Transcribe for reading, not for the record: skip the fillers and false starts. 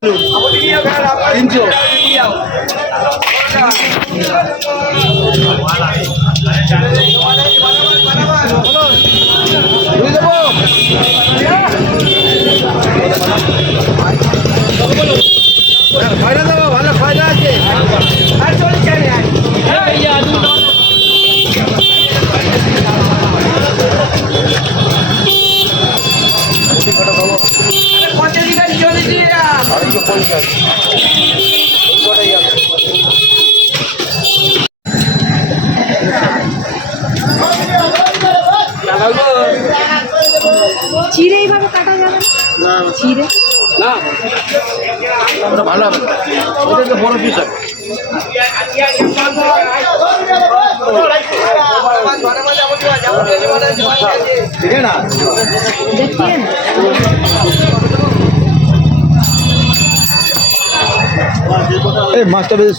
তিনশো ফায়দা দেবো, ভালো ফায়দা আছে। চিড়ে এইভাবে কাটা যাবে না চিড়ে না, ওটা ভালো হবে, ওটা তো বড় পিস হবে। ঠিক আছে না, দেখিয়ে এই মাছটা বেশ